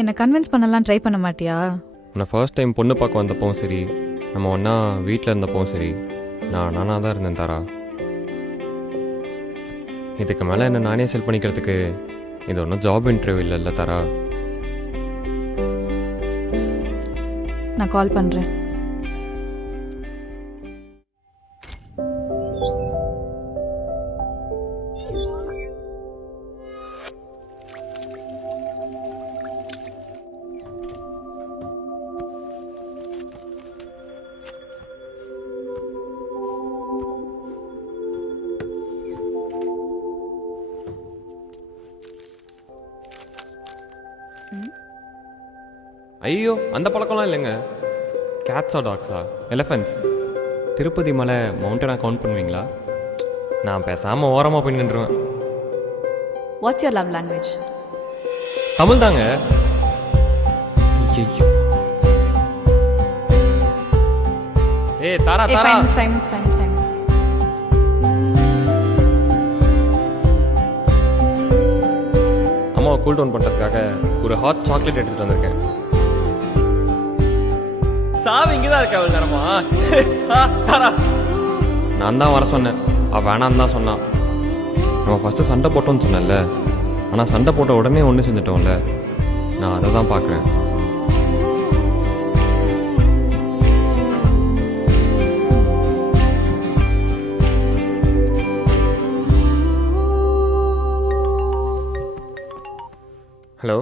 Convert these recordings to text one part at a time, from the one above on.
என்னை கன்வின்ஸ் பண்ணலாம் ட்ரை பண்ண மாட்டியா? நான் ஃபர்ஸ்ட் டைம் பொண்ணு பார்க்க வந்தப்பவும் சரி, நம்ம ஒன்றா வீட்டில் இருந்தப்பவும் சரி, நானாக தான் இருந்தேன் தாரா. இதுக்கு மேலே என்ன நானே செல் பண்ணிக்கிறதுக்கு இது ஒன்றும் ஜாப் இன்டர்வியூ இல்லைல்ல தாரா. நான் கால் பண்ணுறேன். ஐயோ, அந்த பழக்கம்லாம் இல்லைங்க. கேட்ஸா டாக்ஸா எலிஃபென்ட்ஸ்? திருப்பதி மலை மவுண்டனை கவுண்ட் பண்ணுவீங்களா? நான் பேசாமல் ஓரமாக போய் நின்றுவேன். What's your love language? Tamil தாங்க. ஐயோ, ஏய் தாரா தாரா. 5 minutes. அம்மாவை கூல் டவுன் பண்ணுறதுக்காக ஒரு ஹாட் சாக்லேட் எடுத்துகிட்டு வந்திருக்கேன். சாவி இங்கே தான் இருக்கா? நேரமா தாரா, நான் தான் வர சொன்னேன், அவள் வேணான்னு தான் சொன்னான். நம்ம ஃபஸ்ட்டு சண்டை போட்டோன்னு சொன்னேன்ல, ஆனால் சண்டை போட்ட உடனே ஒன்று செஞ்சிட்டோம்ல, நான் அதை தான் பார்க்குறேன். ஹலோ,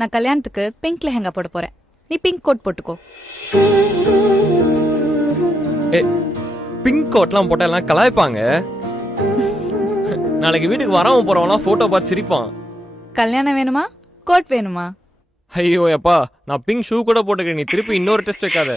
நான் கல்யாணத்துக்கு பிங்க் லெஹங்கா போட போகிறேன். நீ பிங்க் கோட் போட்டுக்கோ. ஏ, பிங்க் கோட்லாம் போட்டால் எல்லாம் கலாய்ப்பாங்க. நாளைக்கு வீட்டுக்கு வரவன் போகிறவங்களாம் ஃபோட்டோ பார்த்து சிரிப்பான். கல்யாணம் வேணுமா கோட் வேணுமா? ஐயோ எப்பா, நான் பிங்க் ஷூ கூட போட்டுக்கிறேன். நீ திருப்பி இன்னொரு டெஸ்ட் வைக்காத.